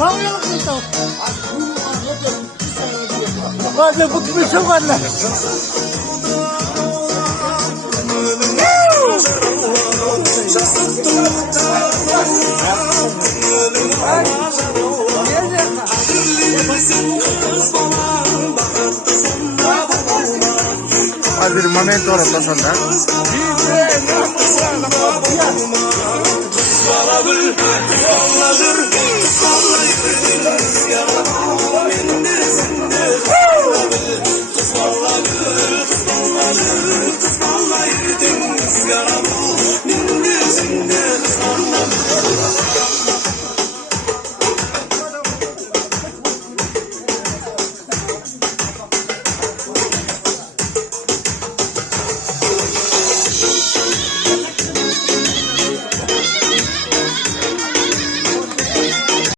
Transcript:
Bağlayalım bir tane. Valla bu gibi çok var lan. Al bir momento ora tasanda.